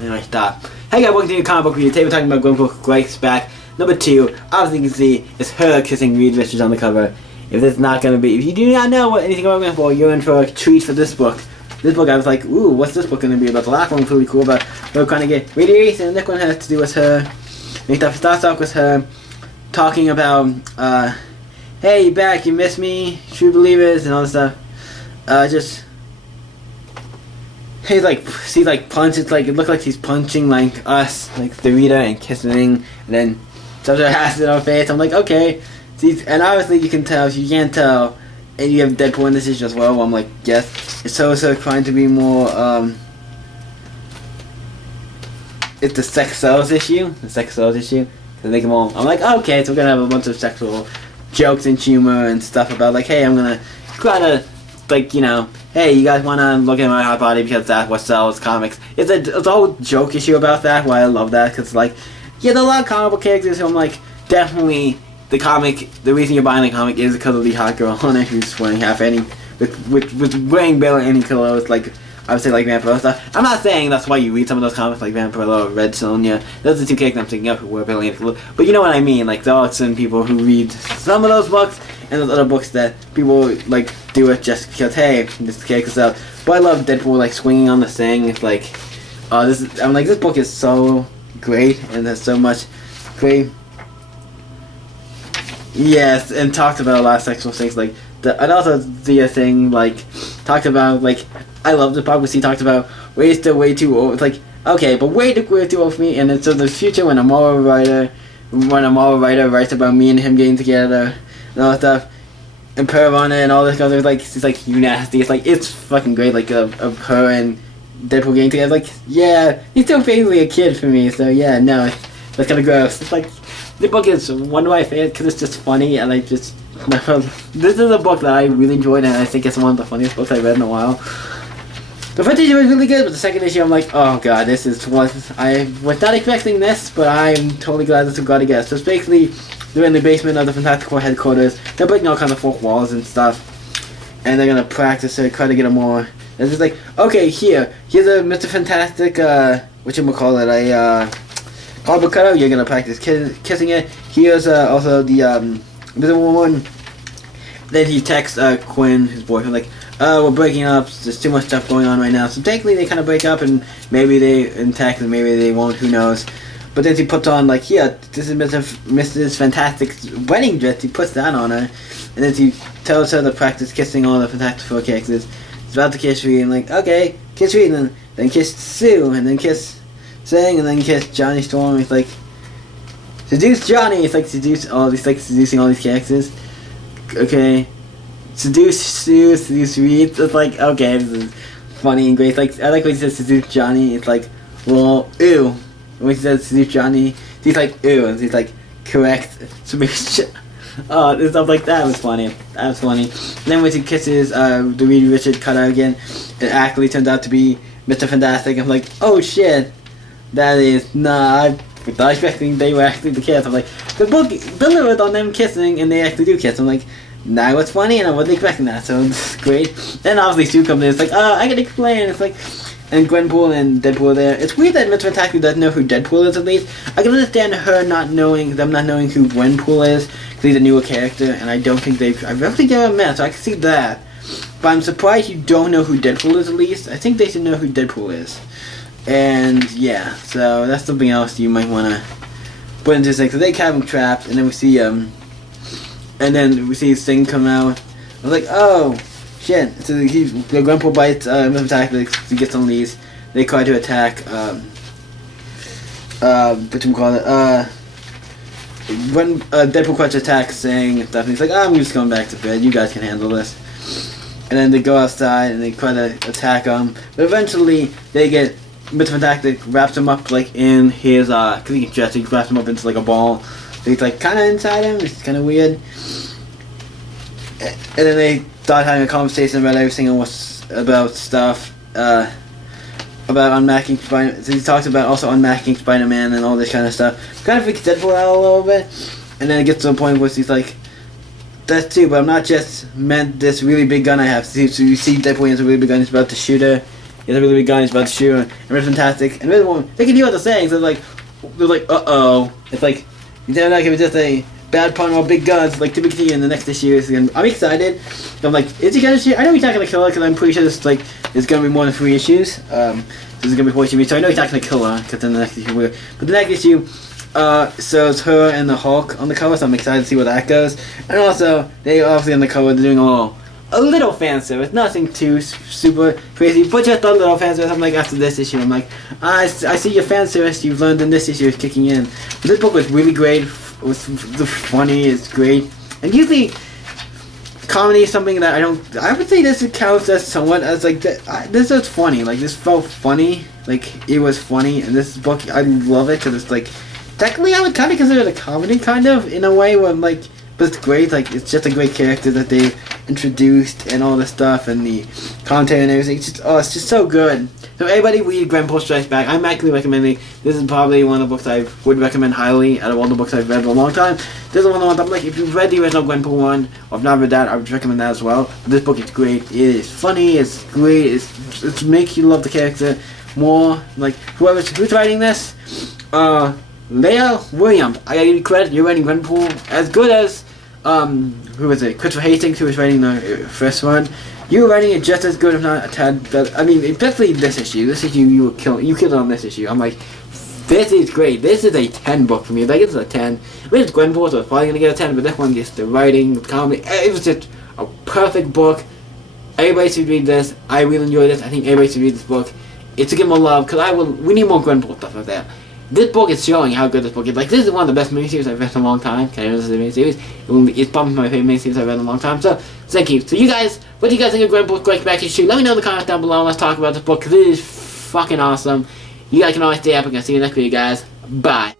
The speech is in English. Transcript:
Anyway, stop. Hey guys, welcome to the comic book review. Today we're talking about Gwenpool Strikes Back. Number 2, obviously you can see, it's her kissing Reed Richards on the cover. If it's not going to be, if you do not know anything about Gwenpool, you're in for a treat for this book. This book I was like, ooh, what's this book going to be about? The last one was really cool, but we're kind of get radiation, and this one has to do with her. It starts off with her talking about, hey, you back, you miss me, true believers, and all this stuff. He's like, she like punches, like, it looked like she's punching like us, like the reader, and kissing, and then shoves her ass in her face. I'm like, okay. And obviously you can tell, if you can't tell, and you have Deadpool in this issue as well, I'm like, yes. It's also trying to be more, it's the sex sells issue. I'm like, oh, okay, so we're gonna have a bunch of sexual jokes and humor and stuff about, like, hey, I'm gonna try to, like, you know, hey, you guys wanna look at my hot body because that's what sells comics. It's a whole joke issue about that, why I love that, because, like, yeah, there are a lot of comic book characters who I'm like, definitely, the reason you're buying the comic is because of the hot girl on it who's wearing half any, with wearing barely any clothes, like, I would say, like, Vampiro stuff. I'm not saying that's why you read some of those comics, like Vampiro or Red Sonja. Those are the two characters I'm thinking of who wear barely any clothes. But you know what I mean, like, there are some people who read some of those books, and those other books that people, like, do it just because, hey, this character's out. But I love Deadpool, like, swinging on the thing. It's like, I'm like, this book is so great, and there's so much great. Yes, and talked about a lot of sexual things, like, and also the thing, like, talked about, like, I love the part where he talked about way too old. It's like, okay, but way too old for me, and it's in the future when a moral writer writes about me and him getting together, and all that stuff, and perv on it, and all this stuff, it's like, it's like, you nasty, it's like, it's fucking great, like, of her and Deadpool getting together, like, yeah, he's still basically a kid for me, so yeah, no, that's kinda gross. It's like, the book is one of my favorites, because it's just funny, and I just, this is a book that I really enjoyed, and I think it's one of the funniest books I've read in a while. The first issue was really good, but the second issue I'm like, oh god, this is what, I was not expecting this, but I'm totally glad this is got to get. So it's basically, they're in the basement of the Fantastic Four headquarters, they're breaking all kinds of fourth walls and stuff, and they're gonna practice it, try to get them more. It's just like, okay, here's a Mr. Fantastic, whatchamacallit, a comic book cutout, you're gonna practice kissing it. Here's also the Invisible Woman. Then he texts Gwen, his boyfriend, like, we're breaking up, there's too much stuff going on right now. So technically they kind of break up, and maybe they intact, and maybe they won't, who knows. But then he puts on, like, here, this is Mrs. Fantastic's wedding dress, he puts that on her. And then he tells her to practice kissing all the Fantastic Four characters. He's about to kiss Reed, and like, okay, kiss Reed, and then kiss Sue, and then kiss Sing, and then kiss Johnny Storm. He's like, seduce Johnny, it's like, seducing all these characters. Okay. Seduce Sue, seduce Reed. It's like, okay, this is funny and great. Like, I like when he says seduce Johnny. It's like, well, ew. When he says seduce Johnny, he's like, ew, and he's like, correct. So and stuff like that was funny. That was funny. And then when he kisses the Reed Richards cutout again, it actually turns out to be Mr. Fantastic. I'm like, oh shit, that is not. I was expecting they were actually the kiss. I'm like, the book delivered on them kissing, and they actually do kiss. I'm like, nah, what's funny, and I wasn't expecting that, so it's great. Then obviously Sue comes in, it's like, I can explain, it's like, and Gwenpool and Deadpool are there. It's weird that Mr. Fantastic doesn't know who Deadpool is, at least. I can understand them not knowing who Gwenpool is, because he's a newer character, and I don't think I don't think they've ever met, so I can see that. But I'm surprised you don't know who Deadpool is, at least. I think they should know who Deadpool is. And, yeah, so that's something else you might want to put into this thing. So they have him trapped, and then we see, his thing come out. I was like, oh, shit. So the Gwenpool bites Mr. Fantastic, he gets on these. They try to attack, when Deadpool tries to attack Sing and stuff, and he's like, I'm just going back to bed, you guys can handle this. And then they go outside, and they try to attack him. But eventually, they get, Mr. Fantastic wraps him up, like, in his, because he can dress, he wraps him up into, like, a ball. So he's, like, kind of inside him, it's kind of weird. And then they start having a conversation about everything and about stuff, about unmasking Spider-Man. So he talks about also unmasking Spider-Man and all this kind of stuff. Kind of freaks Deadpool out a little bit. And then it gets to a point where he's like, that's too, but I'm not just meant this really big gun I have. So you see Deadpool has a really big gun, he's about to shoot her. He has a really big gun. He's about to shoot, and it's fantastic. And they can hear what they're saying. So they're like, uh-oh. It's like, you know, like it was just a bad pun or big guns, like typically in the next issue. I'm excited. I'm like, is he gonna shoot? I know he's not gonna kill her because I'm pretty sure this like there's gonna be more than 3 issues. This is gonna be 4 issues, so I know he's not gonna kill her because then the next issue will. But the next issue, so it's her and the Hulk on the cover, so I'm excited to see where that goes. And also, they obviously on the cover they're doing a little fan service, nothing too super crazy, but just a little fan service. I'm like, after this issue, I'm like, I see your fan service you've learned in this issue is kicking in. But this book was really great. It was funny, it's great. And usually, comedy is something that I would say this counts as somewhat as like, this is funny. Like, this felt funny. Like, it was funny. And this book, I love it because it's like, technically I would kind of consider it a comedy, kind of, in a way where I'm like, but it's great. Like, it's just a great character that they introduced and all this stuff and the content and everything. It's just so good. So everybody read Gwenpool Strikes Back. I'm actually recommending. This is probably one of the books I would recommend highly out of all the books I've read in a long time. This is one of the ones I'm like, if you've read the original Gwenpool one or if not read that, I would recommend that as well. But this book is great. It is funny. It's great. It makes you love the character more. Like who's writing this? Leah Williams. I gotta give you credit. You're writing Gwenpool as good as who was it? Christopher Hastings, who was writing the first one. You were writing it just as good, if not a tad better. I mean, especially this issue. This issue you killed it on this issue. I'm like, this is great. This is a 10 book for me. Like, it's a 10. I mean, it's Gwenpool, so it's probably gonna get a 10. But this one, just the writing, the comedy, it was just a perfect book. Everybody should read this. I really enjoyed this. I think everybody should read this book. It's to give more love, because we need more Gwenpool stuff like that. This book is showing how good this book is. Like, this is one of the best miniseries I've read in a long time. Okay, this is a miniseries. It's probably my favorite miniseries I've read in a long time. So, thank you. So, you guys, what do you guys think of Gwenpool Strikes Back issue? Let me know in the comments down below. Let's talk about this book, because it is fucking awesome. You guys can always stay up. I'm going to see you next video, guys. Bye.